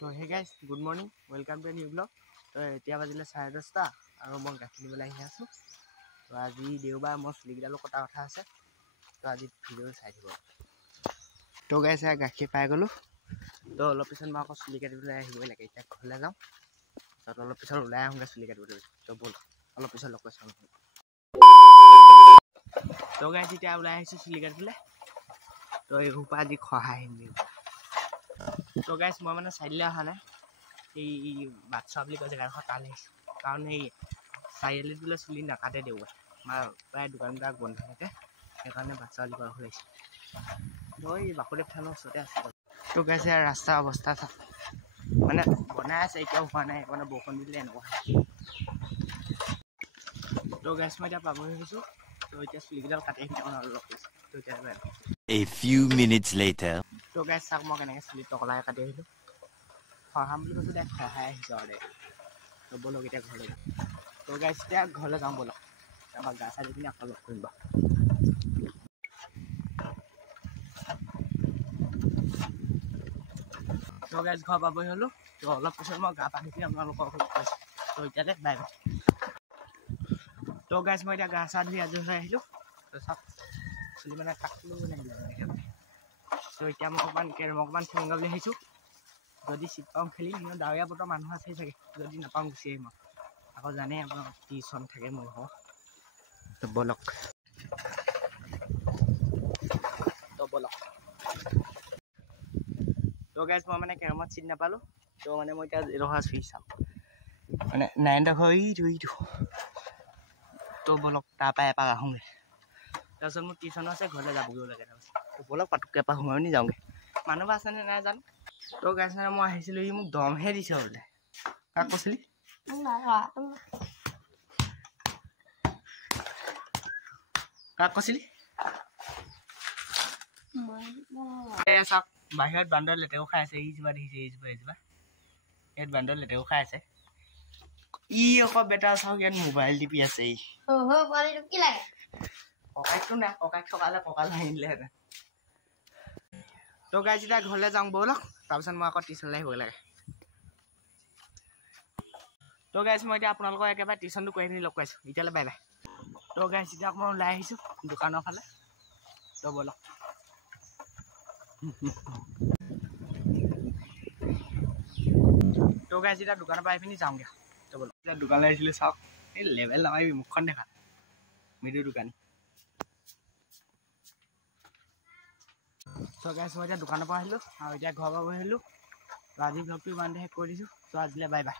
তো hey guys good morning welcome to new blog. তো এতিয়া বাজিলে 10:30 আৰু মই গাখীৰ দিবলৈ আহি আছোঁ। তো আজি দেওবাৰ, মই চুলিকেইডালো কটা কথা আছে। তো আজি ভিডিঅ' চাই দিব। তো গাইজ গাখীৰ পাই গ'লোঁ। তো অলপ পিছত মই আকৌ চুলি কাটিবলৈ আহিবই লাগে। এতিয়া ঘৰলৈ যাওঁ, তাত অলপ পিছত ওলাই আহোঁগৈ চুলি কাটিবলৈ। তো ব'ল অলপ পিছত লগ পাইছোঁ। তো গাইজ এতিয়া ওলাই আহিছোঁ চুলি কাটিবলৈ। তো এইবোৰ পৰা আজি খহাই আহিম। তো গাইজ মই মানে চাৰিআলিলৈ অহা নাই, এই বাটচা বুলি কয় জেগাডোখৰ তালৈ আহিছোঁ। কাৰণ এই চাৰিআলিত বোলে চুলি নাকাটে দেওবাৰে, প্ৰায় দোকানবিলাক বন্ধ থাকে, সেইকাৰণে বাটচা বুলি কোৱা আহিছোঁ। মই বাসুদেৱ থানৰ ওচৰতে আছোঁ। তো গাইজ ৰাস্তাৰ অৱস্থা চাওক, মানে বনাই আছে, এতিয়াও হোৱা নাই, সেইকাৰণে বৰষুণ দিলে এনেকুৱা। তো গাইজ মই এতিয়া পাবহি হৈছোঁ। তো এতিয়া চুলিকেইডাল কাটি আহিম অলপ পিছত। তো এতিয়া A few minutes later. তো গাইজ চাওক মই কেনেকৈ চুলি টকলাই কাটি আহিলোঁ। খহাম বুলি কৈছোঁ, দে খহাই আহিছোঁ আৰু দে। তো ব'লক এতিয়া ঘৰলৈ যাওঁ। তো গাইজ এতিয়া ঘৰলৈ যাওঁ ব'লক, তাৰপৰা গা চা ধুই পিনি আকৌ লগ কৰিম বাৰু। তো গাইজ ঘৰ পাবহি হ'লোঁ। তো অলপ পিছত মই গা পা ধুই পিনি আপোনালোকক লগ কৰিছোঁ। তো এতিয়ালৈ বাই বাই। তো গাইজ মই এতিয়া গা চা ধুই আজৰি হৈ আহিলোঁ। তো চাওক চুলি মানে কাটিলোঁ মানে এনেকৈ। তো এতিয়া মই অকণমান খেলিম বুলি আহিছোঁ। যদি চিট পাওঁ খেলিম, কিন্তু ডাৱৰীয়া বতৰ মানুহ আছে চাগে, যদি নাপাওঁ গুচি আহিম আৰু। আকৌ জানেই আপোনাৰ টিউশ্যন থাকে মোৰ ঘৰ। তো ব'লক। তো গাইজ মই মানে কেৰমত চিট নাপালোঁ। তো মানে মই এতিয়া ৰহা চুই চাওঁ, মানে নাইনটা ঘৰ ইটো। তো ব'লক তাৰপৰা এপাক আহোঁগৈ। তাৰপিছত মোৰ টিউশ্যনো আছে, ঘৰলৈ যাবগৈও লাগে। তাৰপিছত ব'লক পাটুককৈ এপাক সোমাই নি যাওঁগৈ। মানুহবোৰ আছেনে নাই জানো। তো গাইজ মানে মই আহিছিলোঁ, ই মোক দমহে দিছে বোলে। কাক কৈছিলি? কাক কৈছিলি? চাওক বাহিৰত বান্দৰ লেতেও খাই আছে। এইজোপা দেখিছে, এইজোপা ইয়াত বান্দৰ লেতেও খাই আছে। ই আকৌ বেটা চাওক ইয়াত মোবাইল টিপি আছে। কি লাগে ককাইকটো নাই, ককাইক থকালে কঁকাল ভাঙিলেহেঁতেন। তো গাইজ এতিয়া ঘৰলৈ যাওঁ ব'লক, তাৰপিছত মই আকৌ টিউশ্যনলৈ আহিব লাগে। তো গাইজ মই এতিয়া আপোনালোকৰ একেবাৰে টিউশ্যনটো কৰি পিনি লগ পাইছোঁ। এতিয়ালৈ বাই বাই। তো গাইজ এতিয়া অকণমান ওলাই আহিছোঁ দোকানৰ ফালে। তো ব'লক। তো গাইজ এতিয়া দোকানৰ পৰা আহি পিনি যাওঁগৈ। তো ব'লক এতিয়া দোকানলৈ আহিছিলোঁ। চাওক এই লেবেল নামাৰিবি, মুখখন দেখা মৃদু দোকানী। তো গাইজ মই এতিয়া দোকানৰ পৰা আহিলোঁ আৰু এতিয়া ঘৰৰ পৰা আহিলোঁ। তো আজি ব্লগটো ইমানতে শেষ কৰি দিছোঁ। তো আজিলৈ বাই বাই।